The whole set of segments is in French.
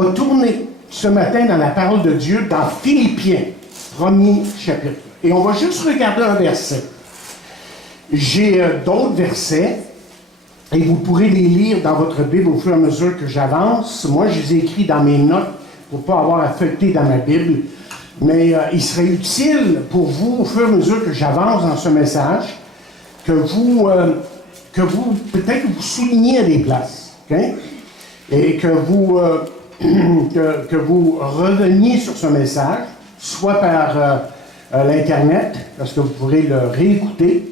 On va tourner ce matin dans la parole de Dieu, dans Philippiens, premier chapitre. Et on va juste regarder un verset. J'ai d'autres versets, et vous pourrez les lire dans votre Bible au fur et à mesure que j'avance. Moi, je les ai écrits dans mes notes pour ne pas avoir à feuilleter dans ma Bible. Mais il serait utile pour vous, au fur et à mesure que j'avance dans ce message, que vous peut-être que vous souligniez à des places, okay? Et que vous reveniez sur ce message, soit par l'Internet, parce que vous pourrez le réécouter,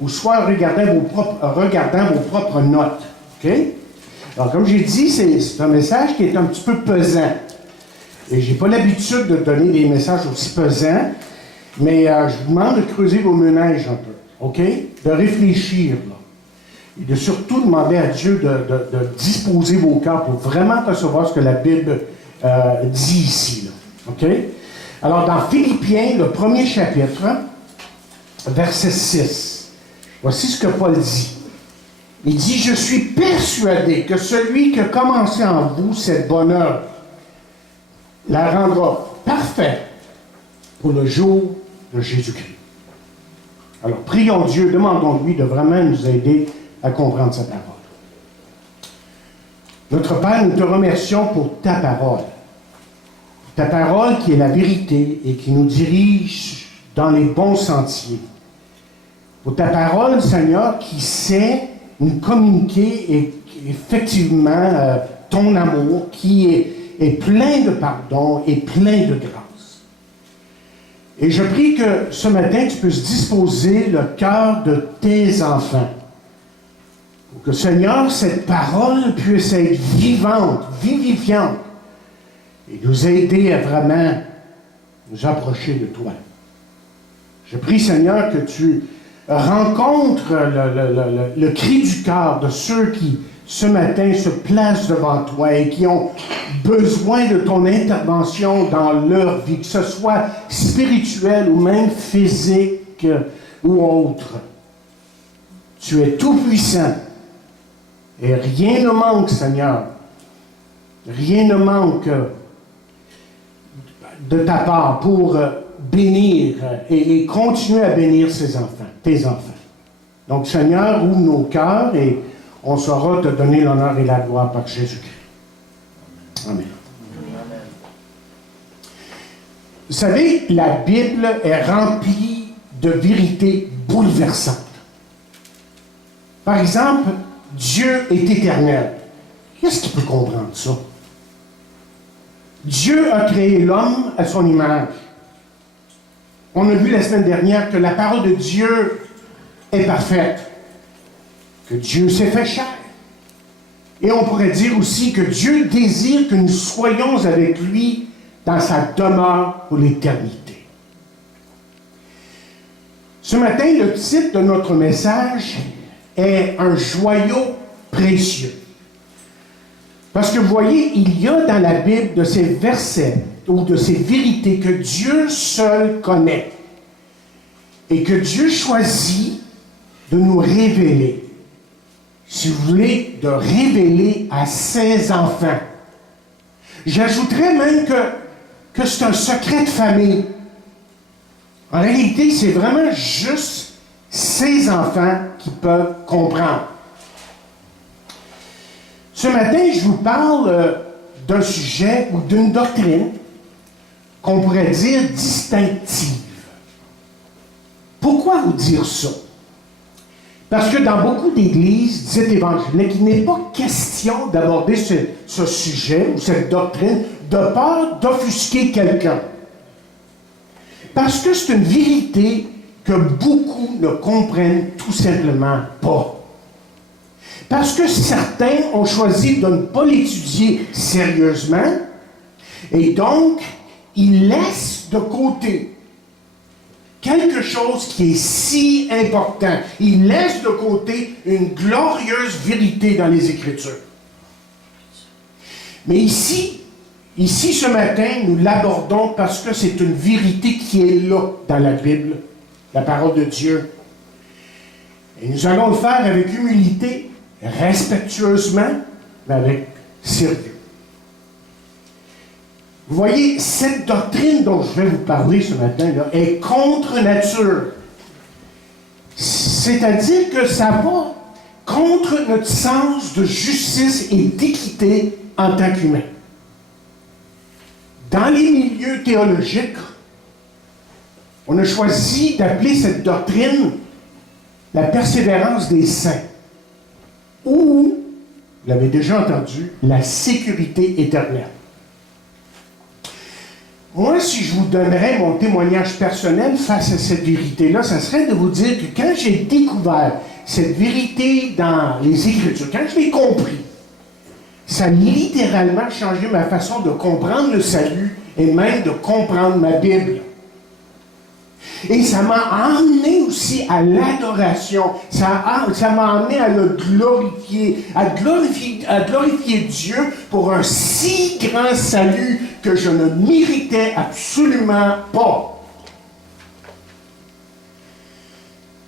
ou soit en regardant vos propres notes. Okay? Alors, comme j'ai dit, c'est un message qui est un petit peu pesant. Et je n'ai pas l'habitude de donner des messages aussi pesants, mais je vous demande de creuser vos méninges un peu, OK? De réfléchir, là. Et de surtout demander à Dieu de disposer vos cœurs pour vraiment recevoir ce que la Bible dit ici, là. OK? Alors, dans Philippiens, le premier chapitre, verset 6, voici ce que Paul dit. Il dit, « Je suis persuadé que celui qui a commencé en vous cette bonne œuvre la rendra parfaite pour le jour de Jésus-Christ. » Alors, prions Dieu, demandons-lui de vraiment nous aider à comprendre sa parole. Notre Père, nous te remercions pour ta parole. Ta parole qui est la vérité et qui nous dirige dans les bons sentiers. Pour ta parole, Seigneur, qui sait nous communiquer et effectivement ton amour qui est plein de pardon et plein de grâce. Et je prie que ce matin, tu puisses disposer le cœur de tes enfants. Pour que, Seigneur, cette parole puisse être vivante, vivifiante, et nous aider à vraiment nous approcher de toi. Je prie, Seigneur, que tu rencontres le cri du cœur de ceux qui, ce matin, se placent devant toi et qui ont besoin de ton intervention dans leur vie, que ce soit spirituel ou même physique ou autre. Tu es tout-puissant et rien ne manque, Seigneur. Rien ne manque de ta part pour bénir et continuer à bénir tes enfants. Donc, Seigneur, ouvre nos cœurs et on saura te donner l'honneur et la gloire par Jésus-Christ. Amen. Amen. Vous savez, la Bible est remplie de vérités bouleversantes. Par exemple, Dieu est éternel. Qu'est-ce qui peut comprendre ça? Dieu a créé l'homme à son image. On a vu la semaine dernière que la parole de Dieu est parfaite. Que Dieu s'est fait chair. Et on pourrait dire aussi que Dieu désire que nous soyons avec lui dans sa demeure pour l'éternité. Ce matin, le titre de notre message est un joyau précieux. Parce que vous voyez, il y a dans la Bible de ces versets ou de ces vérités que Dieu seul connaît et que Dieu choisit de nous révéler. Si vous voulez, de révéler à ses enfants. J'ajouterais même que c'est un secret de famille. En réalité, c'est vraiment juste ses enfants qui peuvent comprendre. Ce matin, je vous parle d'un sujet ou d'une doctrine qu'on pourrait dire distinctive. Pourquoi vous dire ça? Parce que dans beaucoup d'églises dites évangéliques, il n'est pas question d'aborder ce sujet ou cette doctrine de peur d'offusquer quelqu'un. Parce que c'est une vérité que beaucoup ne comprennent tout simplement pas. Parce que certains ont choisi de ne pas l'étudier sérieusement et donc ils laissent de côté quelque chose qui est si important. Ils laissent de côté une glorieuse vérité dans les Écritures. Mais ici, ce matin, nous l'abordons parce que c'est une vérité qui est là dans la Bible, la parole de Dieu. Et nous allons le faire avec humilité, respectueusement, mais avec sérieux. Vous voyez, cette doctrine dont je vais vous parler ce matin là, est contre nature. C'est-à-dire que ça va contre notre sens de justice et d'équité en tant qu'humain. Dans les milieux théologiques, on a choisi d'appeler cette doctrine la persévérance des saints, ou, vous l'avez déjà entendu, la sécurité éternelle. Moi, si je vous donnerais mon témoignage personnel face à cette vérité-là, ça serait de vous dire que quand j'ai découvert cette vérité dans les Écritures, quand je l'ai compris, ça a littéralement changé ma façon de comprendre le salut et même de comprendre ma Bible. Et ça m'a emmené aussi à l'adoration. Ça m'a emmené à le glorifier, à glorifier Dieu pour un si grand salut que je ne méritais absolument pas.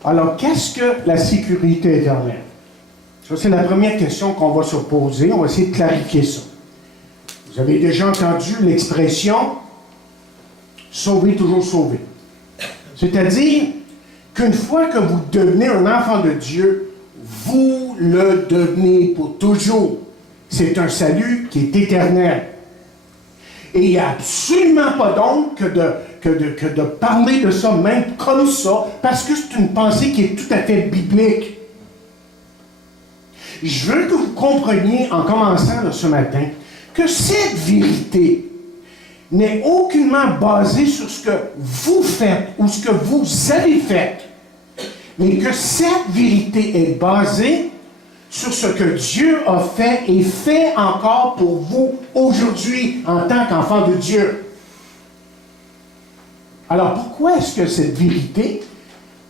Alors, qu'est-ce que la sécurité éternelle? Ça, c'est la première question qu'on va se poser. On va essayer de clarifier ça. Vous avez déjà entendu l'expression « sauver, toujours sauver ». C'est-à-dire qu'une fois que vous devenez un enfant de Dieu, vous le devenez pour toujours. C'est un salut qui est éternel. Et il n'y a absolument pas donc que de parler de ça même comme ça, parce que c'est une pensée qui est tout à fait biblique. Je veux que vous compreniez, en commençant ce matin, que cette vérité n'est aucunement basée sur ce que vous faites ou ce que vous avez fait, mais que cette vérité est basée sur ce que Dieu a fait et fait encore pour vous aujourd'hui en tant qu'enfant de Dieu. Alors pourquoi est-ce que cette vérité,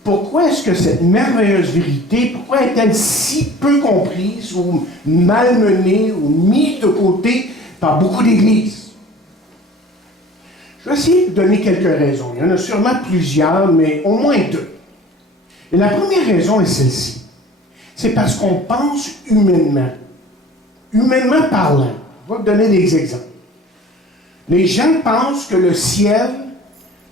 pourquoi est-ce que cette merveilleuse vérité, pourquoi est-elle si peu comprise ou malmenée ou mise de côté par beaucoup d'églises? Je vais essayer de donner quelques raisons. Il y en a sûrement plusieurs, mais au moins deux. Et la première raison est celle-ci. C'est parce qu'on pense humainement. Humainement parlant. Je vais vous donner des exemples. Les gens pensent que le ciel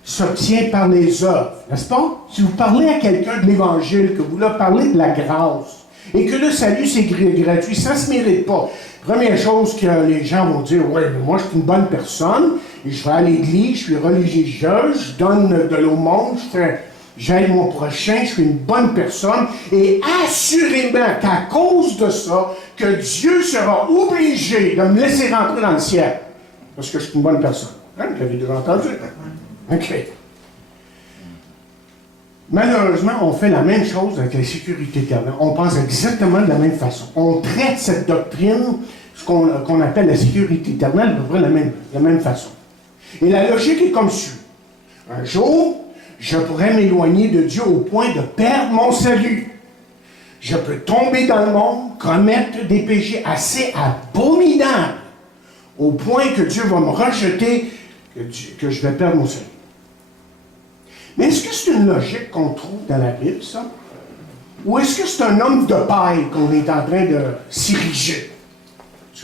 s'obtient par les œuvres, n'est-ce pas? Si vous parlez à quelqu'un de l'Évangile, que vous leur parlez de la grâce, et que le salut c'est gratuit, ça ne se mérite pas. Première chose que les gens vont dire, ouais, mais moi je suis une bonne personne, et je vais à l'église, je suis religieux, je donne de l'aumône, j'aide mon prochain, je suis une bonne personne, et assurément qu'à cause de ça, que Dieu sera obligé de me laisser rentrer dans le ciel, parce que je suis une bonne personne. Hein, vous l'avez déjà entendu? OK. Malheureusement, on fait la même chose avec la sécurité éternelle. On pense exactement de la même façon. On traite cette doctrine, ce qu'on appelle la sécurité éternelle, à peu près de la même façon. Et la logique est comme suit. Un jour, je pourrais m'éloigner de Dieu au point de perdre mon salut. Je peux tomber dans le monde, commettre des péchés assez abominables, au point que Dieu va me rejeter, que je vais perdre mon salut. Mais est-ce que c'est une logique qu'on trouve dans la Bible, ça? Ou est-ce que c'est un homme de paille qu'on est en train de s'ériger?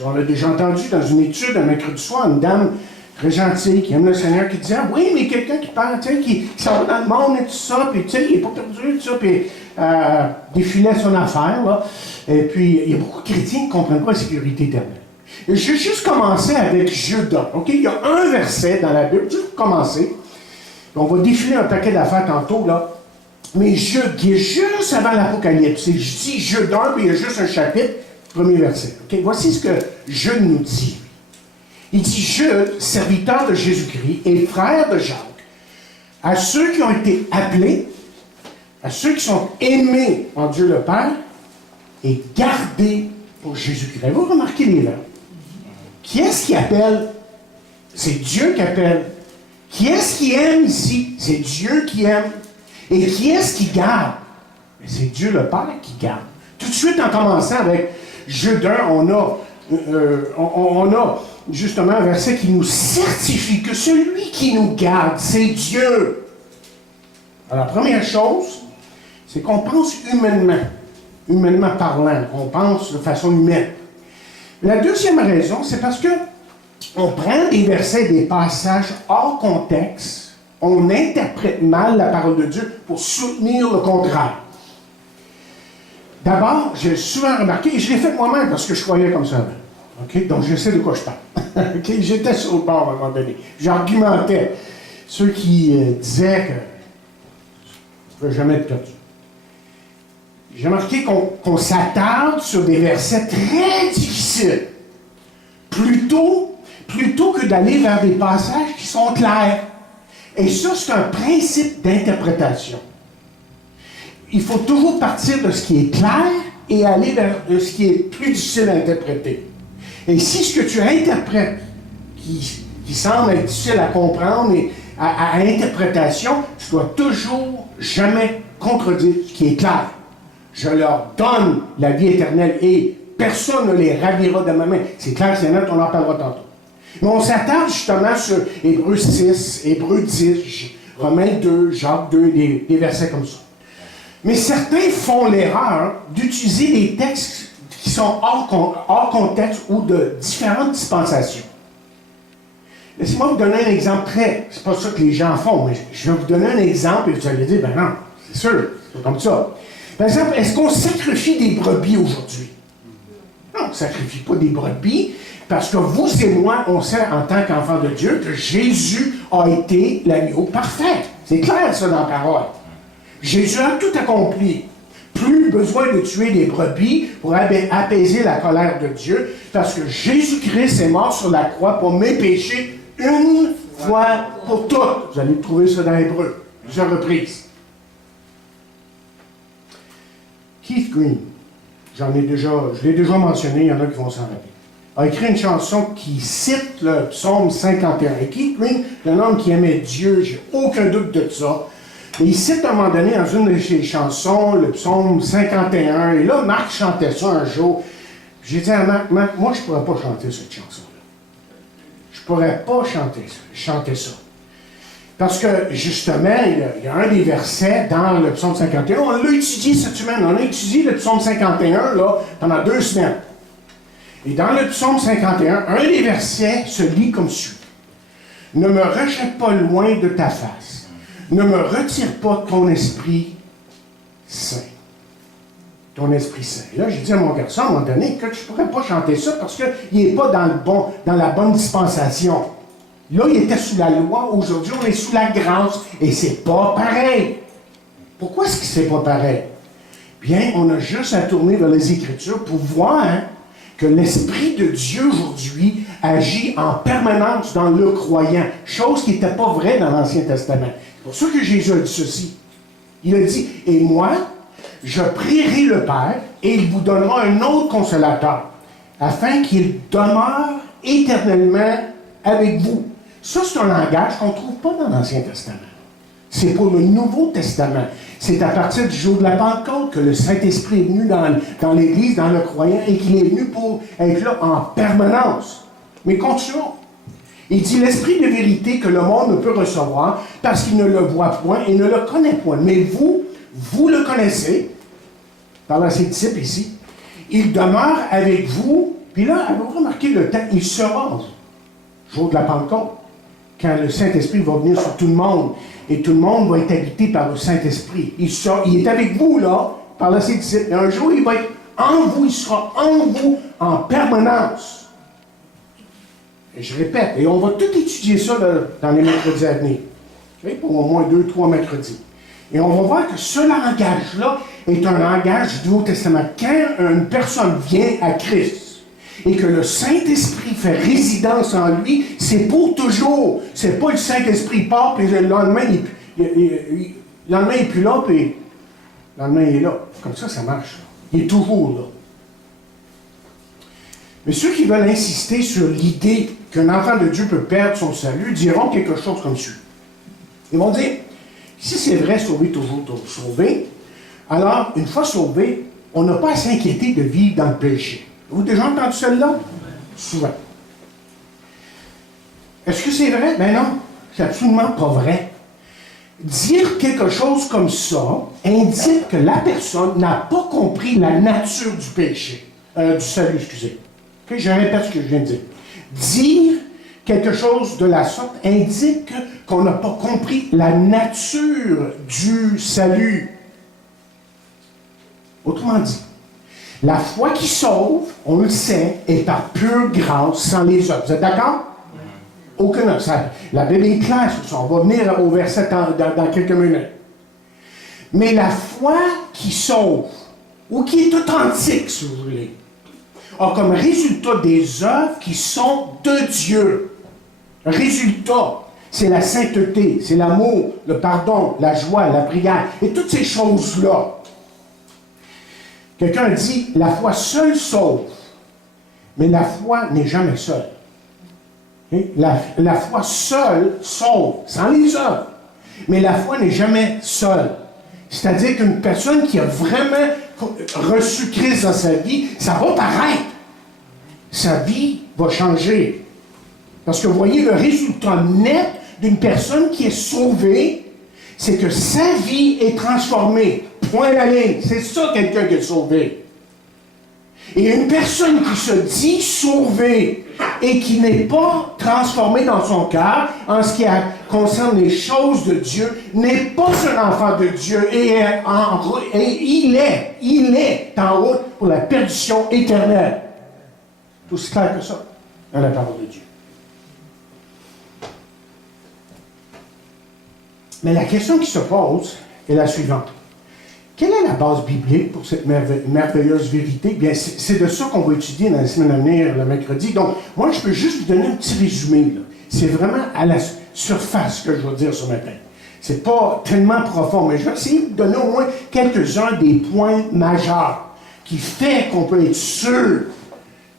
On l'a déjà entendu dans une étude un mercredi soir, une dame très gentille qui aime le Seigneur qui disait « Ah oui, mais quelqu'un qui parle, tu sais, qui s'en va dans le monde et tout ça, puis tu sais, il n'est pas perdu, tout ça, puis défilait son affaire, là. Et puis, il y a beaucoup de chrétiens qui ne comprennent pas la sécurité éternelle. Et je vais juste commencer avec Judas, OK? Il y a un verset dans la Bible, juste pour commencer. On va défiler un paquet d'affaires tantôt, là. Mais Jude, qui est juste avant l'Apocalypse, je dis Jude 1, puis il y a juste un chapitre, premier verset. Okay? Voici ce que Jude nous dit. Il dit, Jude, serviteur de Jésus-Christ et frère de Jacques, à ceux qui ont été appelés, à ceux qui sont aimés en Dieu le Père et gardés pour Jésus-Christ. Vous remarquez les verbes. Qui est-ce qui appelle? C'est Dieu qui appelle. Qui est-ce qui aime ici? C'est Dieu qui aime. Et qui est-ce qui garde? C'est Dieu le Père qui garde. Tout de suite, en commençant avec Jude 1, on a justement un verset qui nous certifie que celui qui nous garde, c'est Dieu. Alors, la première chose, c'est qu'on pense humainement parlant. On pense de façon humaine. La deuxième raison, c'est parce que on prend des versets, des passages hors contexte, on interprète mal la parole de Dieu pour soutenir le contraire. D'abord, j'ai souvent remarqué, et je l'ai fait moi-même parce que je croyais comme ça. Okay? Donc, je sais de quoi je parle. Okay? J'étais sur le bord à un moment donné. J'argumentais. Ceux qui disaient que je ne veux jamais être perdu. J'ai remarqué qu'on s'attarde sur des versets très difficiles. Plutôt que d'aller vers des passages qui sont clairs. Et ça, c'est un principe d'interprétation. Il faut toujours partir de ce qui est clair et aller vers ce qui est plus difficile à interpréter. Et si ce que tu interprètes, qui semble être difficile à comprendre et à interprétation, tu dois toujours jamais contredire ce qui est clair. Je leur donne la vie éternelle et personne ne les ravira de ma main. C'est clair, c'est net, on en parlera tantôt. Mais on s'attarde justement sur Hébreux 6, Hébreux 10, Romains 2, Jacques 2, des versets comme ça. Mais certains font l'erreur d'utiliser des textes qui sont hors contexte ou de différentes dispensations. Laissez-moi vous donner un exemple c'est pas ça que les gens font, mais je vais vous donner un exemple et vous allez dire, ben non, c'est sûr, c'est comme ça. Par exemple, est-ce qu'on sacrifie des brebis aujourd'hui? Non, on ne sacrifie pas des brebis, parce que vous et moi, on sait en tant qu'enfants de Dieu que Jésus a été l'agneau parfait. C'est clair ça dans la parole. Jésus a tout accompli. Plus besoin de tuer des brebis pour apaiser la colère de Dieu, parce que Jésus-Christ est mort sur la croix pour mes péchés une fois pour toutes. Vous allez trouver ça dans Hébreux, plusieurs reprises. Keith Green, je l'ai déjà mentionné, il y en a qui vont s'en rappeler, a écrit une chanson qui cite le psaume 51. Et Keith Green, c'est un homme qui aimait Dieu, j'ai aucun doute de ça. Mais il cite à un moment donné dans une de ses chansons le psaume 51. Et là, Marc chantait ça un jour. J'ai dit à Marc, moi je ne pourrais pas chanter cette chanson-là. Je ne pourrais pas chanter ça. Parce que, justement, il y a un des versets dans le psaume 51. On l'a étudié cette semaine. On a étudié le psaume 51 là, pendant 2 semaines. Et dans le psaume 51, un des versets se lit comme suit. « Ne me rejette pas loin de ta face. Ne me retire pas ton Esprit Saint. » Ton Esprit Saint. Là, j'ai dit à mon garçon, à un moment donné, que je ne pourrais pas chanter ça parce qu'il n'est pas dans la bonne dispensation. Là, il était sous la loi. Aujourd'hui, on est sous la grâce. Et c'est pas pareil. Pourquoi est-ce que c'est pas pareil? Bien, on a juste à tourner vers les Écritures pour voir que l'Esprit de Dieu aujourd'hui agit en permanence dans le croyant. Chose qui n'était pas vraie dans l'Ancien Testament. C'est pour ça que Jésus a dit ceci. Il a dit, « Et moi, je prierai le Père, et il vous donnera un autre consolateur, afin qu'il demeure éternellement avec vous. » Ça, c'est un langage qu'on ne trouve pas dans l'Ancien Testament. C'est pour le Nouveau Testament. C'est à partir du jour de la Pentecôte que le Saint-Esprit est venu dans l'Église, dans le croyant, et qu'il est venu pour être là en permanence. Mais continuons. Il dit l'Esprit de vérité que le monde ne peut recevoir parce qu'il ne le voit point et ne le connaît point. Mais vous le connaissez, par ses disciples ici. Il demeure avec vous. Puis là, avez-vous remarqué le temps? Il sera, jour de la Pentecôte, quand le Saint-Esprit va venir sur tout le monde. Et tout le monde va être habité par le Saint-Esprit. Il est avec vous, là, par ses disciples. Et un jour, il va être en vous, il sera en vous en permanence. Et je répète, et on va tout étudier ça dans les mercredis à venir. Pour au moins 2-3 mercredis. Et on va voir que ce langage-là est un langage du Nouveau Testament. Quand une personne vient à Christ et que le Saint-Esprit fait résidence en lui, c'est pour toujours. C'est pas le Saint-Esprit part, puis le lendemain, il n'est plus là, puis le lendemain, il est là. Comme ça, ça marche. Il est toujours là. Mais ceux qui veulent insister sur l'idée qu'un enfant de Dieu peut perdre son salut diront quelque chose comme suit. Ils vont dire, si c'est vrai, sauver toujours sauvé, alors, une fois sauvé, on n'a pas à s'inquiéter de vivre dans le péché. Vous avez déjà entendu celle-là? Souvent. Est-ce que c'est vrai? Ben non, c'est absolument pas vrai. Dire quelque chose comme ça indique que la personne n'a pas compris la nature du péché, du salut, excusez. Okay, je répète ce que je viens de dire. Dire quelque chose de la sorte indique qu'on n'a pas compris la nature du salut. Autrement dit, la foi qui sauve, on le sait, est par pure grâce, sans les œuvres. Vous êtes d'accord? Aucune œuvre. La Bible est claire sur ça. On va venir au verset dans quelques minutes. Mais la foi qui sauve, ou qui est authentique, si vous voulez, a comme résultat des œuvres qui sont de Dieu. Résultat, c'est la sainteté, c'est l'amour, le pardon, la joie, la prière, et toutes ces choses-là. Quelqu'un dit, la foi seule sauve, mais la foi n'est jamais seule. La foi seule sauve, sans les œuvres, mais la foi n'est jamais seule. C'est-à-dire qu'une personne qui a vraiment reçu Christ dans sa vie, ça va paraître. Sa vie va changer. Parce que vous voyez, le résultat net d'une personne qui est sauvée, c'est que sa vie est transformée. Point à la ligne. C'est ça, quelqu'un qui est sauvé. Et une personne qui se dit sauvée et qui n'est pas transformée dans son cœur en ce qui concerne les choses de Dieu, n'est pas un enfant de Dieu et il est en route pour la perdition éternelle. Tout aussi clair que ça dans la parole de Dieu. Mais la question qui se pose est la suivante. Quelle est la base biblique pour cette merveilleuse vérité? Bien, c'est de ça qu'on va étudier dans la semaine à venir, le mercredi. Donc, moi, je peux juste vous donner un petit résumé, là. C'est vraiment à la surface que je vais dire ce matin. C'est pas tellement profond, mais je vais essayer de vous donner au moins quelques-uns des points majeurs qui fait qu'on peut être sûr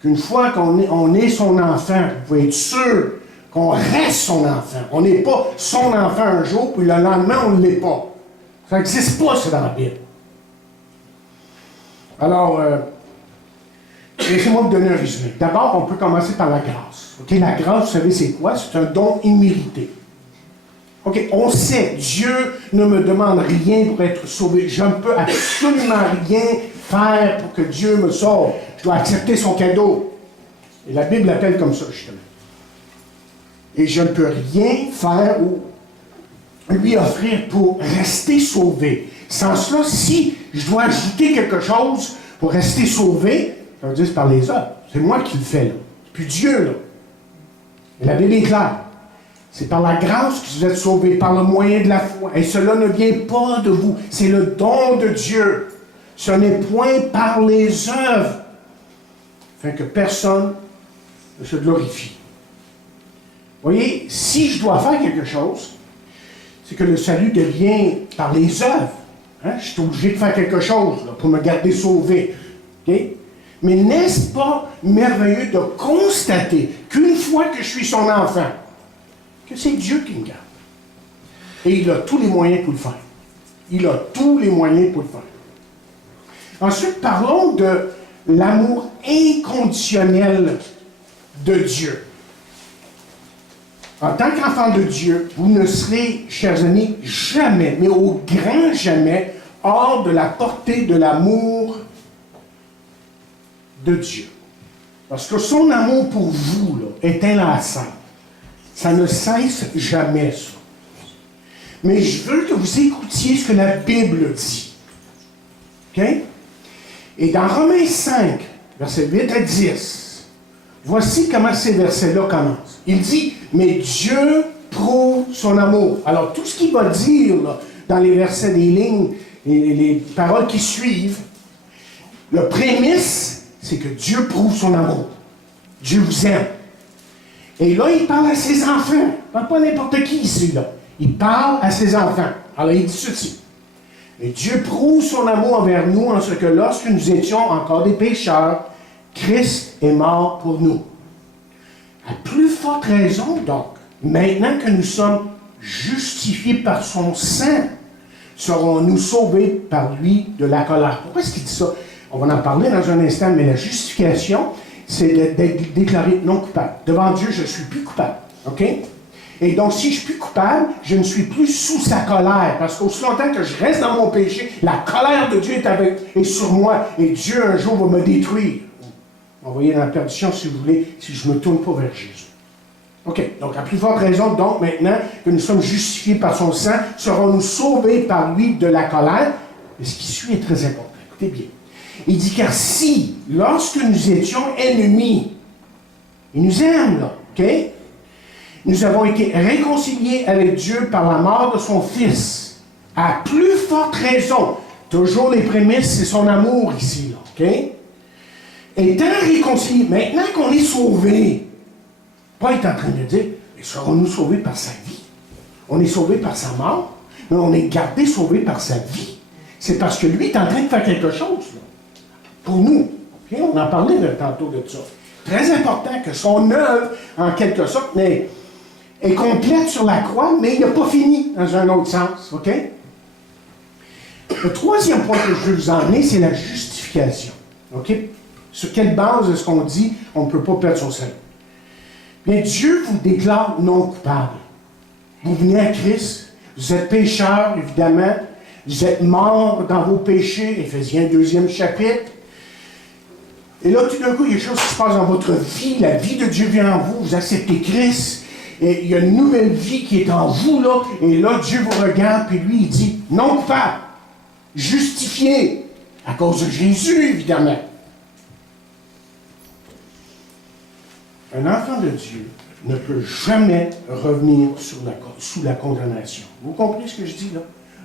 qu'une fois qu'on est son enfant, vous pouvez être sûr qu'on reste son enfant. On n'est pas son enfant un jour, puis le lendemain, on ne l'est pas. Ça n'existe pas, ça, dans la Bible. Alors, laissez-moi vous donner un résumé. D'abord, on peut commencer par la grâce. OK, la grâce, vous savez, c'est quoi? C'est un don immérité. OK, on sait, Dieu ne me demande rien pour être sauvé. Je ne peux absolument rien faire pour que Dieu me sauve. Je dois accepter son cadeau. Et la Bible l'appelle comme ça, justement. Et je ne peux rien faire ou lui offrir pour rester sauvé. Sans cela, si je dois ajouter quelque chose pour rester sauvé, ça veut dire c'est par les œuvres. C'est moi qui le fais, là. C'est plus Dieu, là. Et la Bible est claire. C'est par la grâce que vous êtes sauvés, par le moyen de la foi. Et cela ne vient pas de vous. C'est le don de Dieu. Ce n'est point par les œuvres, afin que personne ne se glorifie. Vous voyez, si je dois faire quelque chose, c'est que le salut devient par les œuvres. Hein? Je suis obligé de faire quelque chose là, pour me garder sauvé. Okay? Mais n'est-ce pas merveilleux de constater qu'une fois que je suis son enfant, que c'est Dieu qui me garde. Et il a tous les moyens pour le faire. Il a tous les moyens pour le faire. Ensuite, parlons de l'amour inconditionnel de Dieu. En tant qu'enfant de Dieu, vous ne serez, chers amis, jamais, mais au grand jamais, hors de la portée de l'amour de Dieu. Parce que son amour pour vous là, est inlassable. Ça ne cesse jamais, ça. Mais je veux que vous écoutiez ce que la Bible dit. OK? Et dans Romains 5, versets 8 à 10, voici comment ces versets-là commencent. Il dit, mais Dieu prouve son amour. Alors, tout ce qu'il va dire là, dans les versets, des lignes, et les paroles qui suivent, le prémisse, c'est que Dieu prouve son amour. Dieu vous aime. Et là, il parle à ses enfants. Il ne parle pas n'importe qui ici, là. Il parle à ses enfants. Alors, il dit ceci. Et Dieu prouve son amour envers nous en ce que lorsque nous étions encore des pécheurs, Christ est mort pour nous. À plus forte raison, donc, maintenant que nous sommes justifiés par son sang, serons-nous sauvés par lui de la colère. Pourquoi est-ce qu'il dit ça? On va en parler dans un instant, mais la justification, c'est d'être déclaré non coupable. Devant Dieu, je ne suis plus coupable. OK? Et donc, si je suis plus coupable, je ne suis plus sous sa colère. Parce qu'aussi longtemps que je reste dans mon péché, la colère de Dieu est sur moi. Et Dieu, un jour, va me détruire. Envoyer dans la perdition, si vous voulez, si je ne me tourne pas vers Jésus. OK. Donc, à plus forte raison, donc, maintenant que nous sommes justifiés par son sang, serons-nous sauvés par lui de la colère? Et ce qui suit est très important. Écoutez bien. Il dit, car si, lorsque nous étions ennemis, il nous aime, là, OK? Nous avons été réconciliés avec Dieu par la mort de son Fils. À plus forte raison, toujours les prémices, c'est son amour ici, là, OK? Étant réconciliés, maintenant qu'on est sauvés, Paul est en train de dire, serons-nous sauvés par sa vie? On est sauvés par sa mort, mais on est gardés sauvés par sa vie. C'est parce que lui est en train de faire quelque chose, là, pour nous. Okay? On en parlait tantôt de ça. Très important que son œuvre, en quelque sorte, est complète sur la croix, mais il n'a pas fini dans un autre sens. OK? Le troisième point que je veux vous emmener, c'est la justification. OK? Sur quelle base est-ce qu'on dit on ne peut pas perdre son salut? Bien, Dieu vous déclare non coupable. Vous venez à Christ, vous êtes pécheur, évidemment, vous êtes mort dans vos péchés, Éphésiens 2e chapitre. Et là, tout d'un coup, il y a quelque chose qui se passe dans votre vie, la vie de Dieu vient en vous, vous acceptez Christ, et il y a une nouvelle vie qui est en vous, là, et là, Dieu vous regarde, puis lui, il dit, non coupable, justifié, à cause de Jésus, évidemment. Un enfant de Dieu ne peut jamais revenir sous la condamnation. Vous comprenez ce que je dis là?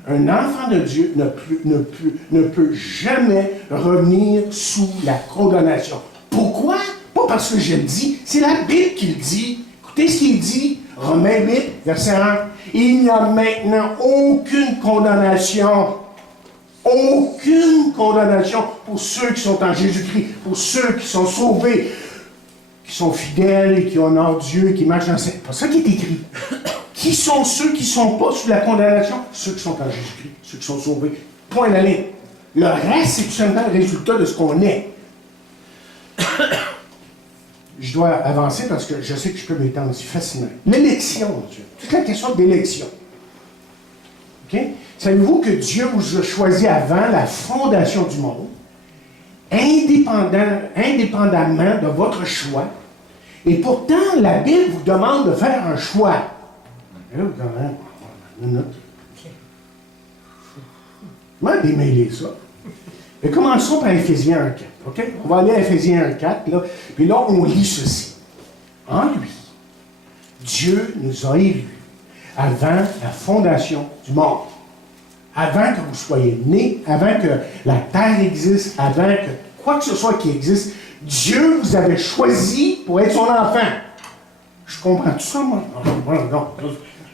Un enfant de Dieu ne peut jamais revenir sous la condamnation. Pourquoi? Pas parce que je le dis, c'est la Bible qui le dit. Écoutez ce qu'il dit, Romains 8, verset 1. Il n'y a maintenant aucune condamnation. Aucune condamnation pour ceux qui sont en Jésus-Christ, pour ceux qui sont sauvés, qui sont fidèles et qui honorent Dieu, qui marchent dans c'est pas ça qui est écrit. Qui sont ceux qui ne sont pas sous la condamnation? Ceux qui sont en Jésus-Christ, ceux qui sont sauvés. Point à la ligne. Le reste, c'est tout simplement le résultat de ce qu'on est. Je dois avancer parce que je sais que je peux m'étendre, c'est fascinant. L'élection, Dieu. Toute la question d'élection. OK? Savez-vous que Dieu vous a choisi avant la fondation du monde, indépendamment de votre choix, et pourtant, la Bible vous demande de faire un choix. Et là, vous dites, une minute. Comment démêler ça? Mais commençons par Éphésiens 1.4. OK? On va aller à Éphésiens 1.4, là, puis là, on lit ceci. En lui, Dieu nous a élus avant la fondation du monde. Avant que vous soyez nés, avant que la terre existe, avant que quoi que ce soit qui existe, Dieu vous avait choisi pour être son enfant. Je comprends tout ça, moi? Non,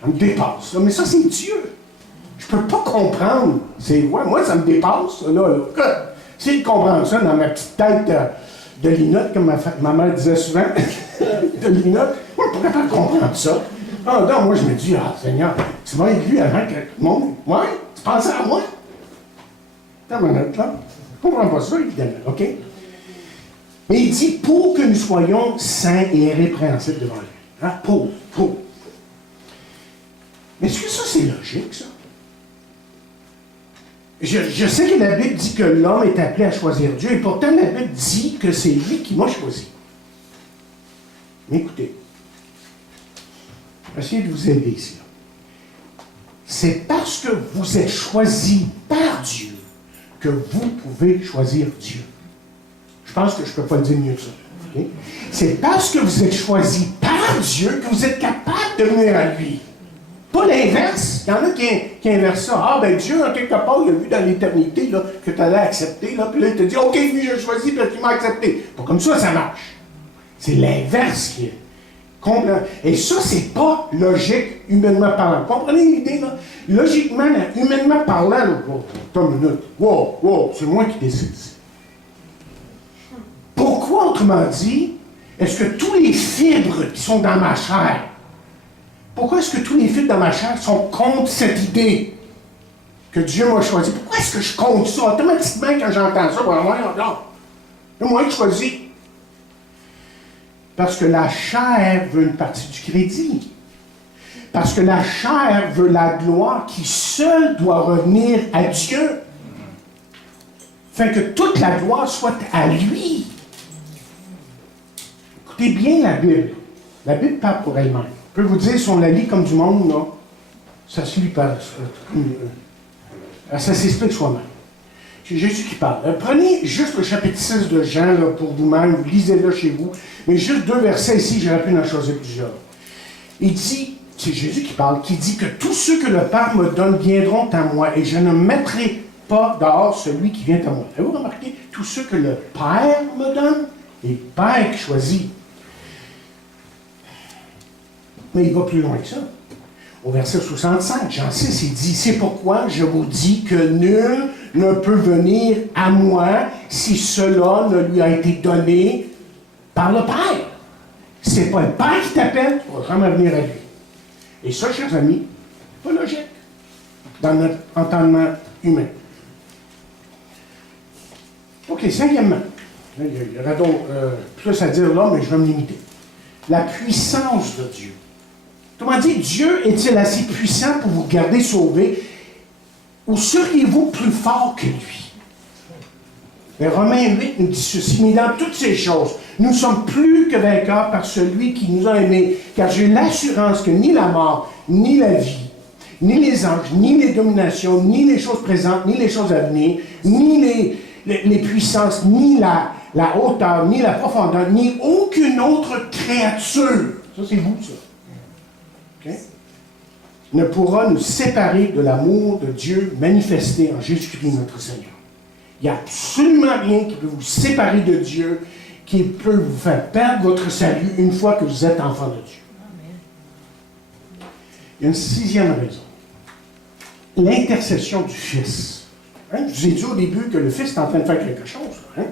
ça me dépasse. Mais ça, c'est Dieu. Je ne peux pas comprendre. Moi, ça me dépasse. Si je comprends ça dans ma petite tête de linotte, comme ma mère disait souvent, de linotte, moi, je ne pourrais pas comprendre ça. Ah non, moi, je me dis, Seigneur, tu m'as élu avant que le monde. Ouais, tu pensais à moi? Attends une minute, là. Je ne comprends pas ça, évidemment, OK? Mais il dit, pour que nous soyons saints et irrépréhensibles devant lui. Hein? Pour. Mais est-ce que ça, c'est logique, ça? Je sais que la Bible dit que l'homme est appelé à choisir Dieu, et pourtant la Bible dit que c'est lui qui m'a choisi. Mais écoutez, essayez de vous aider ici. C'est parce que vous êtes choisi par Dieu que vous pouvez choisir Dieu. Je pense que je ne peux pas le dire mieux que ça. Okay? C'est parce que vous êtes choisi par Dieu que vous êtes capable de venir à lui. Pas l'inverse. Il y en a qui inversent ça. Ah, ben Dieu, en quelque part, il a vu dans l'éternité là, que tu allais accepter. Là, puis là, il te dit, OK, lui, j'ai choisi, puis tu m'as accepté. Pas comme ça marche. C'est l'inverse qui est. Et ça, c'est pas logique, humainement parlant. Comprenez l'idée, là? Logiquement, humainement parlant, là, attends une minute. Wow, c'est moi qui décide. Pourquoi, autrement dit, est-ce que tous les fibres qui sont dans ma chair, pourquoi est-ce que tous les fibres dans ma chair sont contre cette idée que Dieu m'a choisi? Pourquoi est-ce que je compte ça? Automatiquement, quand j'entends ça, c'est moi qui choisis. Parce que la chair veut une partie du crédit. Parce que la chair veut la gloire qui seule doit revenir à Dieu. Afin que toute la gloire soit à lui. Écoutez bien la Bible. La Bible parle pour elle-même. Je peux vous dire, si on la lit comme du monde, là, ça se lit par... ça s'explique soi-même. C'est Jésus qui parle. Prenez juste le chapitre 6 de Jean là, pour vous-même, lisez-le chez vous. Mais juste 2 versets ici, j'aurais pu en choisir plusieurs. Il dit, c'est Jésus qui parle, qui dit que tous ceux que le Père me donne viendront à moi et je ne mettrai pas dehors celui qui vient à moi. Avez-vous remarqué? Tous ceux que le Père me donne, et le Père qui choisit. Mais il va plus loin que ça. Au verset 65, Jean 6, il dit, c'est pourquoi je vous dis que nul ne peut venir à moi si cela ne lui a été donné par le Père. C'est pas le Père qui t'appelle, tu ne vas jamais venir à lui. Et ça, chers amis, c'est pas logique dans notre entendement humain. OK, cinquièmement, il y aurait donc plus à dire là, mais je vais me limiter. La puissance de Dieu. Autrement dit, Dieu est-il assez puissant pour vous garder sauvés, ou seriez-vous plus fort que lui? Et Romains 8 nous dit ceci, mais dans toutes ces choses, nous sommes plus que vainqueurs par celui qui nous a aimés, car j'ai l'assurance que ni la mort, ni la vie, ni les anges, ni les dominations, ni les choses présentes, ni les choses à venir, ni les puissances, ni la hauteur, ni la profondeur, ni aucune autre créature, ça c'est vous ça, okay? Ne pourra nous séparer de l'amour de Dieu manifesté en Jésus-Christ notre Seigneur. Il n'y a absolument rien qui peut vous séparer de Dieu, qui peut vous faire perdre votre salut une fois que vous êtes enfant de Dieu. Il y a une sixième raison. L'intercession du Fils. Hein? Je vous ai dit au début que le Fils est en train de faire quelque chose. Hein?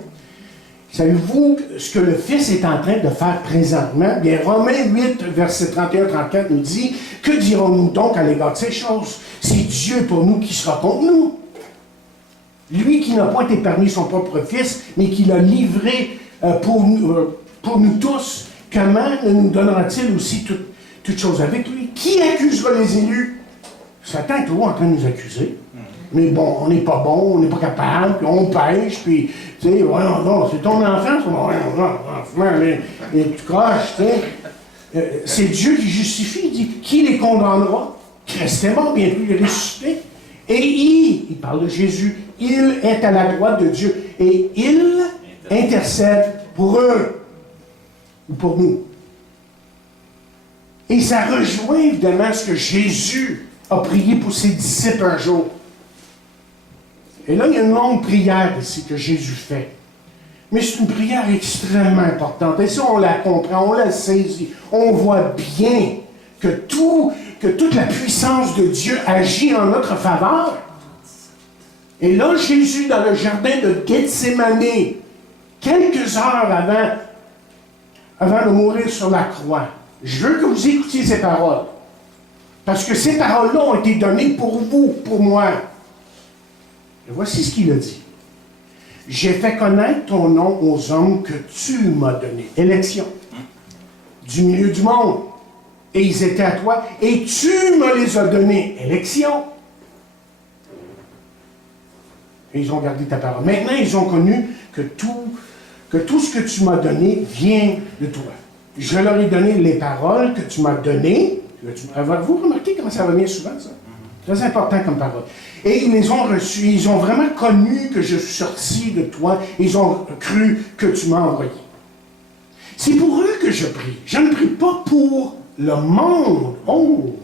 Savez-vous ce que le Fils est en train de faire présentement? Bien, Romains 8, verset 31-34 nous dit, « Que dirons-nous donc à l'égard de ces choses? C'est Dieu pour nous qui sera contre nous. Lui qui n'a pas été permis son propre Fils, mais qui l'a livré pour nous tous, comment nous donnera-t-il aussi toutes choses avec lui? Qui accusera les élus? » Satan est toujours en train de nous accuser. Mais bon, on n'est pas bon, on n'est pas capable, puis on pêche, puis, tu sais, non, c'est ton enfant, et tu croches, tu sais. C'est Dieu qui justifie, il dit, qui les condamnera? Christ est mort, bien plus, il est ressuscité. Et il parle de Jésus, il est à la droite de Dieu, et il intercède pour eux, ou pour nous. Et ça rejoint évidemment ce que Jésus a prié pour ses disciples un jour. Et là, il y a une longue prière ici que Jésus fait. Mais c'est une prière extrêmement importante. Et ça, on la comprend, on la saisit. On voit bien que toute la puissance de Dieu agit en notre faveur. Et là, Jésus, dans le jardin de Gethsémane, quelques heures avant de mourir sur la croix, je veux que vous écoutiez ces paroles. Parce que ces paroles-là ont été données pour vous, pour moi. Et voici ce qu'il a dit. « J'ai fait connaître ton nom aux hommes que tu m'as donnés. » Élection. Du milieu du monde. Et ils étaient à toi. Et tu me les as donnés. Élection. Et ils ont gardé ta parole. Maintenant, ils ont connu que tout ce que tu m'as donné vient de toi. Je leur ai donné les paroles que tu m'as données. Vous remarquez comment ça revient souvent, ça? Très important comme parole. Et ils les ont reçus, ils ont vraiment connu que je suis sorti de toi, ils ont cru que tu m'as envoyé. C'est pour eux que je prie. Je ne prie pas pour le monde. Oh!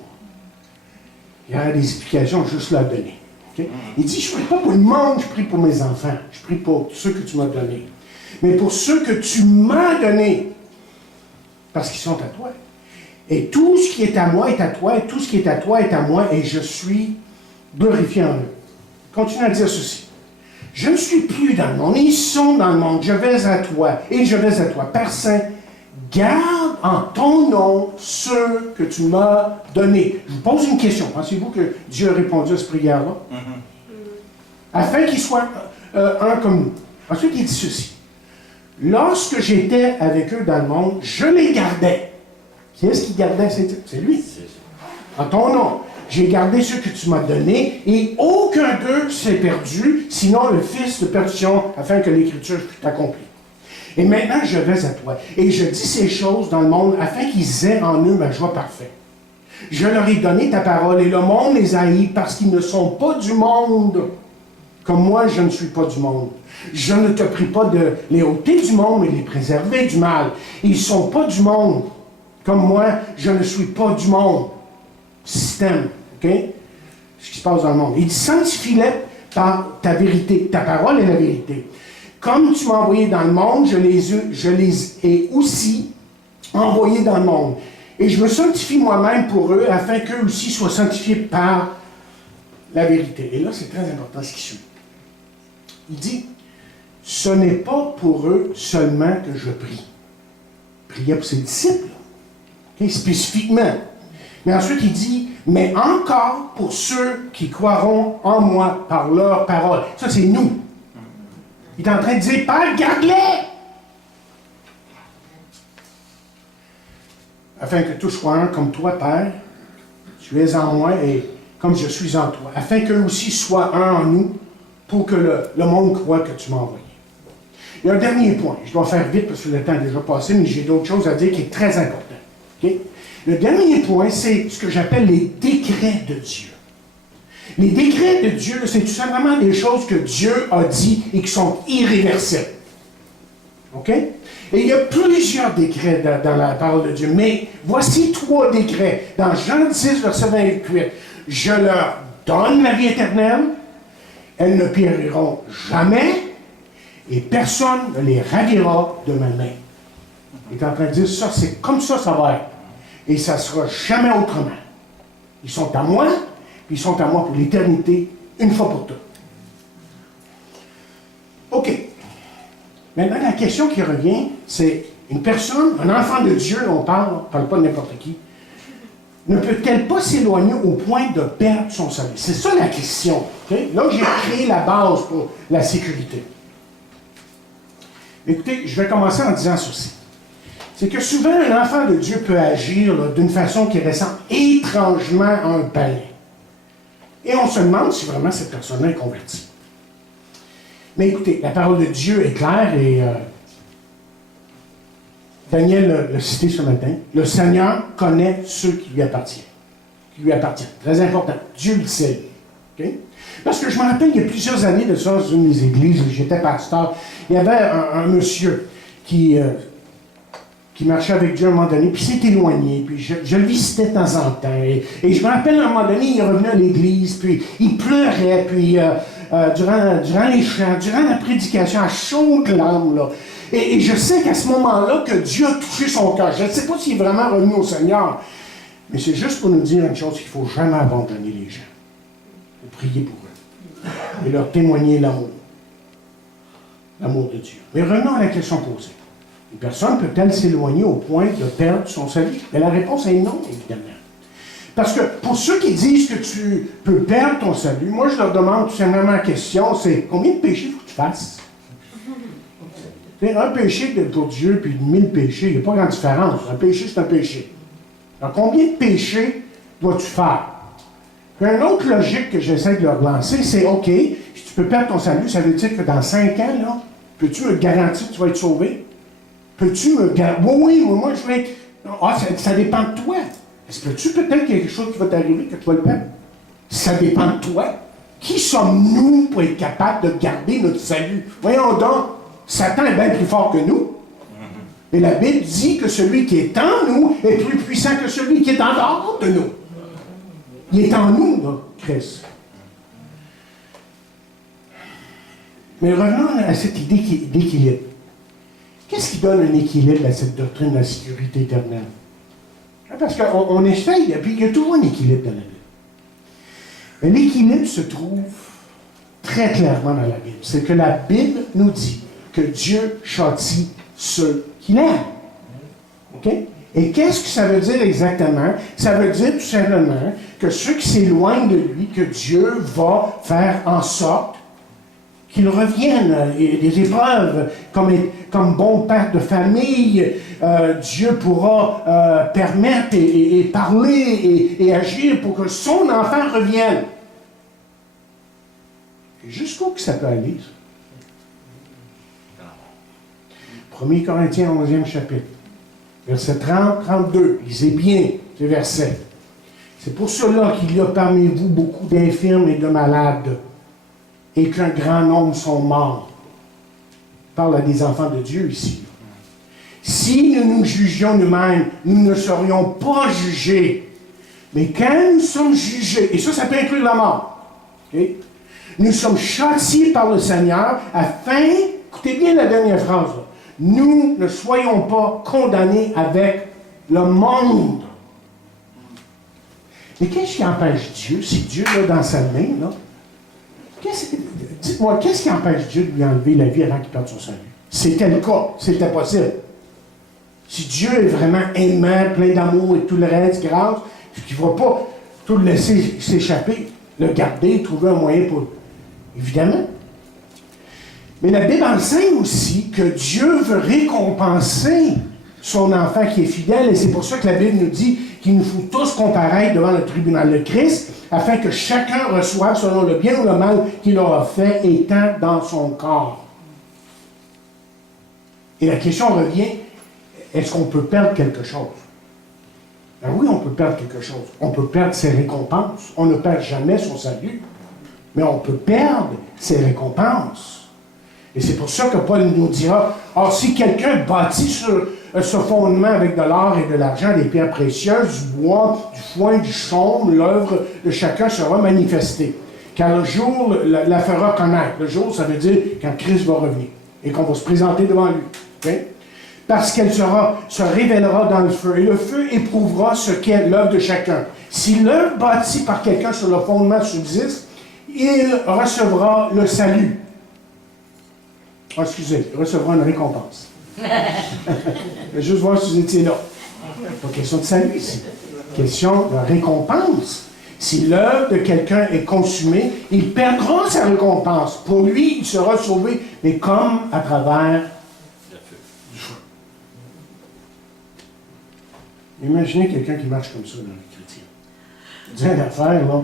Il y a des explications juste là à donner. Okay? Il dit, je ne prie pas pour le monde, je prie pour mes enfants. Je prie pour ceux que tu m'as donnés. Mais pour ceux que tu m'as donnés, parce qu'ils sont à toi. Et tout ce qui est à moi est à toi, et tout ce qui est à toi est à moi, et je suis glorifié en eux. Continue à dire ceci. Je ne suis plus dans le monde, ils sont dans le monde, je vais à toi, et je vais à toi. Père Saint, garde en ton nom ceux que tu m'as donnés. Je vous pose une question. Pensez-vous que Dieu a répondu à cette prière-là? Afin qu'ils soient un comme nous. Ensuite, il dit ceci. Lorsque j'étais avec eux dans le monde, je les gardais. Qui est-ce qui gardait? C'est lui. En ton nom. J'ai gardé ceux que tu m'as donnés, et aucun d'eux s'est perdu, sinon le fils de perdition, afin que l'Écriture fût accomplie. Et maintenant, je vais à toi. Et je dis ces choses dans le monde afin qu'ils aient en eux ma joie parfaite. Je leur ai donné ta parole et le monde les haït parce qu'ils ne sont pas du monde. Comme moi, je ne suis pas du monde. Je ne te prie pas de les ôter du monde, mais de les préserver du mal. Ils ne sont pas du monde. Comme moi, je ne suis pas du monde. Système, OK? Ce qui se passe dans le monde. Il dit, sanctifie-les par ta vérité. Ta parole est la vérité. Comme tu m'as envoyé dans le monde, je les ai aussi envoyés dans le monde. Et je me sanctifie moi-même pour eux, afin qu'eux aussi soient sanctifiés par la vérité. Et là, c'est très important ce qui suit. Il dit, ce n'est pas pour eux seulement que je prie. Priait pour ses disciples, okay, spécifiquement. Mais ensuite, il dit, mais encore pour ceux qui croiront en moi par leur parole. Ça, c'est nous. Il est en train de dire, Père, garde-les! Afin que tous soient un comme toi, Père, tu es en moi et comme je suis en toi. Afin qu'eux aussi soient un en nous, pour que le monde croie que tu m'as envoyé. Il y a un dernier point. Je dois faire vite parce que le temps est déjà passé, mais j'ai d'autres choses à dire qui est très important. Okay? Le dernier point, c'est ce que j'appelle les décrets de Dieu. Les décrets de Dieu, c'est tout simplement des choses que Dieu a dit et qui sont irréversibles. OK? Et il y a plusieurs décrets dans la parole de Dieu, mais voici 3 décrets. Dans Jean 10, verset 28, je leur donne la vie éternelle, elles ne périront jamais, et personne ne les ravira de ma main. Il est en train de dire ça, c'est comme ça va être. Et ça ne sera jamais autrement. Ils sont à moi, puis ils sont à moi pour l'éternité, une fois pour toutes. OK. Maintenant, la question qui revient, c'est une personne, un enfant de Dieu, on ne parle pas de n'importe qui, ne peut-elle pas s'éloigner au point de perdre son salut? C'est ça la question. Okay? Là, j'ai créé la base pour la sécurité. Écoutez, je vais commencer en disant ceci. C'est que souvent, un enfant de Dieu peut agir d'une façon qui ressemble étrangement à un païen. Et on se demande si vraiment cette personne-là est convertie. Mais écoutez, la parole de Dieu est claire et Daniel l'a cité ce matin. Le Seigneur connaît ceux qui lui appartiennent. Très important. Dieu le sait. Okay? Parce que je me rappelle, il y a plusieurs années de ça, dans une des églises où j'étais pasteur, il y avait un monsieur qui marchait avec Dieu à un moment donné, puis s'est éloigné, puis je le visitais de temps en temps. Et je me rappelle, à un moment donné, il est revenu à l'église, puis il pleurait, puis durant les chants, durant la prédication, à chaudes larmes, là. Et je sais qu'à ce moment-là, que Dieu a touché son cœur. Je ne sais pas s'il est vraiment revenu au Seigneur, mais c'est juste pour nous dire une chose, qu'il ne faut jamais abandonner les gens. Il faut prier pour eux. Et leur témoigner l'amour. L'amour de Dieu. Mais revenons à la question posée. Une personne peut-elle s'éloigner au point de perdre son salut? Mais la réponse est non, évidemment. Parce que pour ceux qui disent que tu peux perdre ton salut, moi je leur demande tout simplement la question, c'est combien de péchés il faut que tu fasses? Un péché pour Dieu puis 1000 péchés, il n'y a pas grande différence. Un péché, c'est un péché. Alors combien de péchés dois-tu faire? Puis une autre logique que j'essaie de leur lancer, c'est OK, si tu peux perdre ton salut, ça veut dire que dans 5 ans, là, peux-tu me garantir que tu vas être sauvé? Peux-tu me garantir? Oui, moi, je vais être. Ah, ça dépend de toi. Est-ce que peux-tu peut-être quelque chose qui va t'arriver que tu vas le perdre? Ça dépend de toi. Qui sommes-nous pour être capables de garder notre salut? Voyons donc, Satan est bien plus fort que nous. Et la Bible dit que celui qui est en nous est plus puissant que celui qui est en dehors de nous. Il est en nous, là, Christ. Mais revenons à cette idée d'équilibre. Qu'est-ce qui donne un équilibre à cette doctrine de la sécurité éternelle? Parce qu'on essaye, et puis il y a toujours un équilibre dans la Bible. Mais l'équilibre se trouve très clairement dans la Bible. C'est que la Bible nous dit que Dieu châtie ceux qu'il aime. OK? Et qu'est-ce que ça veut dire exactement? Ça veut dire tout simplement que ceux qui s'éloignent de lui, que Dieu va faire en sorte qu'ils reviennent. Et des épreuves, comme bon père de famille, Dieu pourra permettre et parler et agir pour que son enfant revienne. Et jusqu'où que ça peut aller, ça? 1 Corinthiens 11e chapitre, verset 30, 32. Lisez bien ces versets. C'est pour cela qu'il y a parmi vous beaucoup d'infirmes et de malades, et qu'un grand nombre sont morts. Il parle à des enfants de Dieu ici. Si nous nous jugions nous-mêmes, nous ne serions pas jugés. Mais quand nous sommes jugés, et ça peut inclure la mort, okay? Nous sommes châtiés par le Seigneur afin, écoutez bien la dernière phrase, là, nous ne soyons pas condamnés avec le monde. Mais qu'est-ce qui empêche Dieu, si Dieu l'a dans sa main, là? Dites-moi, qu'est-ce qui empêche Dieu de lui enlever la vie avant qu'il perde son salut? C'était le cas, c'était possible. Si Dieu est vraiment aimant, plein d'amour et tout le reste, grâce, qu'il ne va pas tout le laisser s'échapper, le garder, trouver un moyen pour... Évidemment. Mais la Bible enseigne aussi que Dieu veut récompenser son enfant qui est fidèle, et c'est pour ça que la Bible nous dit qu'il nous faut tous comparaître devant le tribunal de Christ, afin que chacun reçoive selon le bien ou le mal qu'il aura fait étant dans son corps. Et la question revient, est-ce qu'on peut perdre quelque chose? Ben oui, on peut perdre quelque chose. On peut perdre ses récompenses. On ne perd jamais son salut, mais on peut perdre ses récompenses. Et c'est pour ça que Paul nous dira, « si quelqu'un bâtit sur ce fondement avec de l'or et de l'argent, des pierres précieuses, du bois, du foin, du chaume, l'œuvre de chacun sera manifestée. Car le jour la fera connaître. » Le jour, ça veut dire quand Christ va revenir et qu'on va se présenter devant lui. Okay? Parce qu'elle se révélera dans le feu. Et le feu éprouvera ce qu'est l'œuvre de chacun. Si l'œuvre bâtie par quelqu'un sur le fondement subsiste, il recevra le salut. Il recevra une récompense. Je vais juste voir si vous étiez là. Pas question de salut ici. Question de récompense. Si l'œuvre de quelqu'un est consumée, il perdra sa récompense. Pour lui, il sera sauvé, mais comme à travers du feu. Imaginez quelqu'un qui marche comme ça dans les chrétiens. Dis une affaire, là.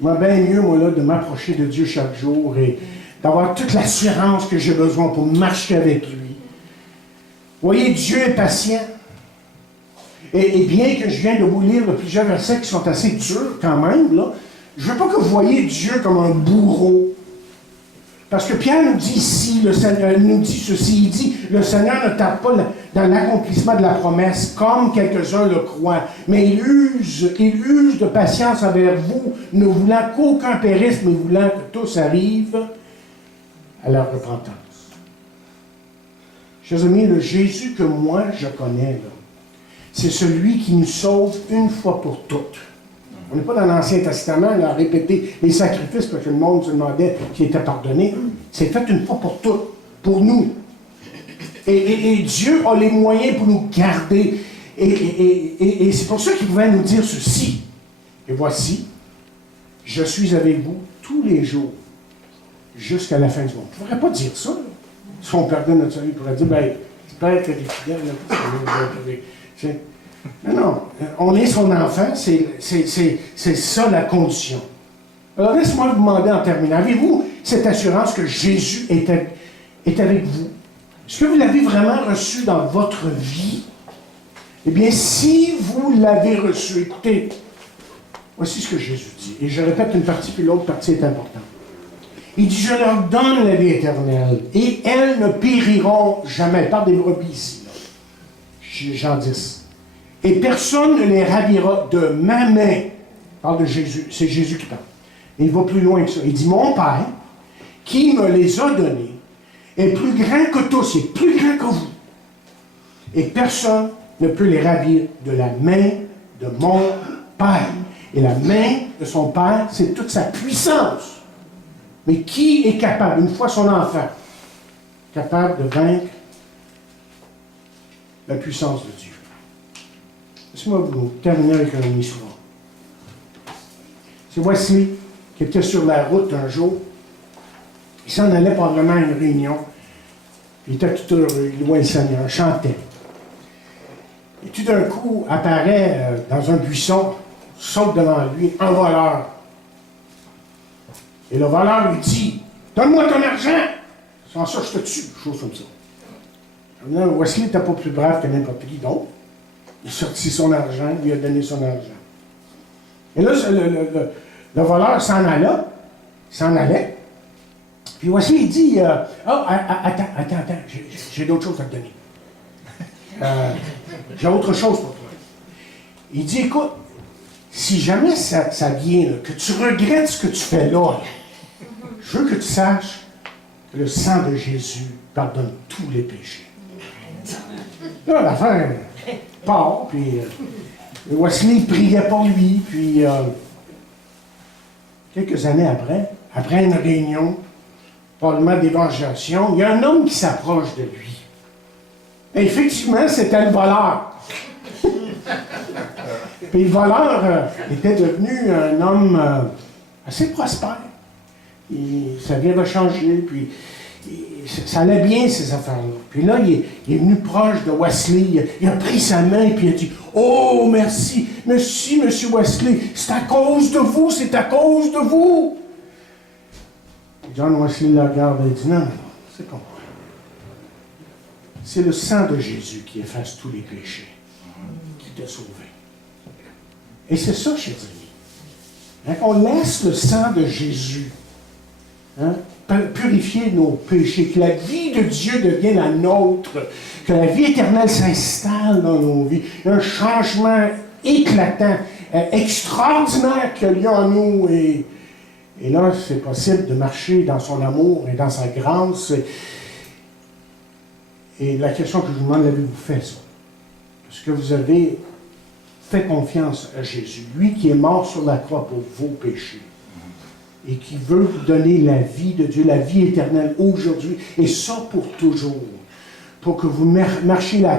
Moi, bien mieux, moi, là, de m'approcher de Dieu chaque jour et d'avoir toute l'assurance que j'ai besoin pour marcher avec lui. Vous voyez, Dieu est patient. Et bien que je viens de vous lire plusieurs versets qui sont assez durs quand même, là, je ne veux pas que vous voyez Dieu comme un bourreau. Parce que Pierre nous dit ici, le Seigneur nous dit ceci, il dit, le Seigneur ne tape pas dans l'accomplissement de la promesse comme quelques-uns le croient, mais il use de patience envers vous, ne voulant qu'aucun périsse, mais voulant que tous arrivent à la repentance. Chers amis, le Jésus que moi je connais, là, c'est celui qui nous sauve une fois pour toutes. On n'est pas dans l'Ancien Testament, à répéter les sacrifices parce que le monde se demandait qui était pardonné. C'est fait une fois pour toutes, pour nous. Et Dieu a les moyens pour nous garder. Et c'est pour ça qu'il pouvait nous dire ceci. Et voici, je suis avec vous tous les jours, jusqu'à la fin du monde. Il ne faudrait pas dire ça. Là. Si on perdait notre salut, il pourrait dire, ben, Père, que des fidèles, non, on est son enfant, c'est ça la condition. Alors laisse-moi vous demander en terminant, avez-vous cette assurance que Jésus est avec vous? Est-ce que vous l'avez vraiment reçu dans votre vie? Eh bien, si vous l'avez reçu, écoutez, voici ce que Jésus dit. Et je répète une partie, puis l'autre partie est importante. Il dit, je leur donne la vie éternelle, et elles ne périront jamais. Il parle des brebis ici, là. Jean 10. Et personne ne les ravira de ma main. Il parle de Jésus, c'est Jésus qui parle. Et il va plus loin que ça. Il dit, mon Père, qui me les a donnés, est plus grand que tous, est plus grand que vous. Et personne ne peut les ravir de la main de mon Père. Et la main de son Père, c'est toute sa puissance. Mais qui est capable, une fois son enfant, capable de vaincre la puissance de Dieu? Laissez-moi vous terminer avec une histoire. C'est Wesley qui était sur la route un jour. Il s'en allait probablement à une réunion. Il était tout heureux, il louait le Seigneur, chantait. Et tout d'un coup, apparaît dans un buisson, saute devant lui, un voleur. Et le voleur lui dit, « Donne-moi ton argent! Sans ça, je te tue. » Chose comme ça. Non, Wesley n'était pas plus brave que n'importe qui d'autre. Il a sorti son argent, il lui a donné son argent. Et là, le voleur s'en allait. Puis Wesley, il dit, attends, j'ai d'autres choses à te donner. J'ai autre chose pour toi. Il dit, écoute, si jamais ça vient, là, que tu regrettes ce que tu fais là, je veux que tu saches que le sang de Jésus pardonne tous les péchés. Là, l'affaire part, puis Wesley priait pour lui, puis quelques années après une réunion, parlement d'évangélisation, il y a un homme qui s'approche de lui. Et effectivement, c'était le voleur. Puis le voleur était devenu un homme assez prospère. Sa vie va changer, puis ça allait bien, ces affaires-là. Puis là, il est venu proche de Wesley, il a pris sa main, puis il a dit, « Oh, merci, monsieur Wesley, c'est à cause de vous, c'est à cause de vous. » John Wesley le regarde et dit, « Non, c'est pas moi. C'est le sang de Jésus qui efface tous les péchés, qui t'a sauvé. » Et c'est ça, chers amis. On laisse le sang de Jésus purifier nos péchés, que la vie de Dieu devienne la nôtre, que la vie éternelle s'installe dans nos vies. Un changement éclatant, extraordinaire qu'il y a en nous. Et là, c'est possible de marcher dans son amour et dans sa grâce. Et la question que je vous demande, l'avez-vous fait ça? Est-ce que vous avez fait confiance à Jésus, lui qui est mort sur la croix pour vos péchés et qui veut vous donner la vie de Dieu, la vie éternelle aujourd'hui, et ça pour toujours, pour que vous marchiez la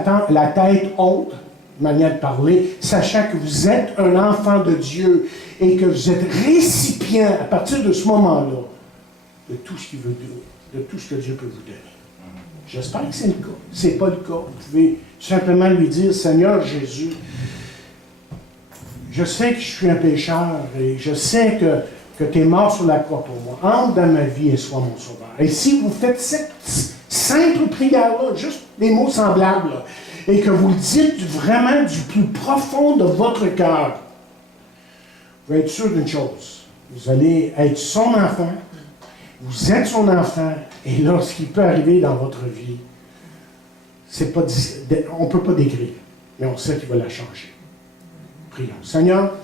tête haute, manière de parler, sachant que vous êtes un enfant de Dieu et que vous êtes récipient à partir de ce moment-là de tout ce qu'il veut dire, de tout ce que Dieu peut vous donner. J'espère que c'est le cas. Ce n'est pas le cas. Vous pouvez simplement lui dire, Seigneur Jésus, je sais que je suis un pécheur et je sais que tu es mort sur la croix pour moi. Entre dans ma vie et sois mon sauveur. Et si vous faites cette simple prière-là, juste des mots semblables, là, et que vous le dites vraiment du plus profond de votre cœur, vous allez être sûr d'une chose. Vous allez être son enfant, vous êtes son enfant, et là, ce qui peut arriver dans votre vie, on ne peut pas décrire, mais on sait qu'il va la changer. Prions. Seigneur,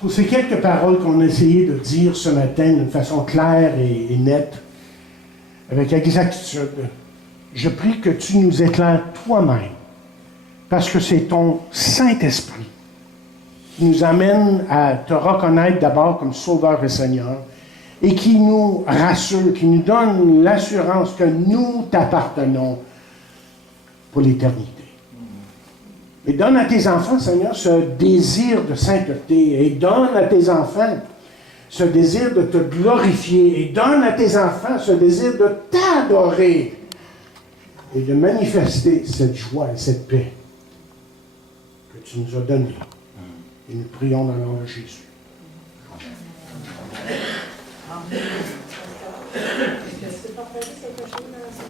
pour ces quelques paroles qu'on a essayé de dire ce matin d'une façon claire et nette, avec exactitude, je prie que tu nous éclaires toi-même, parce que c'est ton Saint-Esprit qui nous amène à te reconnaître d'abord comme Sauveur et Seigneur, et qui nous rassure, qui nous donne l'assurance que nous t'appartenons pour l'éternité. Et donne à tes enfants, Seigneur, ce désir de sainteté, et donne à tes enfants ce désir de te glorifier, et donne à tes enfants ce désir de t'adorer, et de manifester cette joie et cette paix que tu nous as donnée. Et nous prions dans le nom de Jésus. Amen.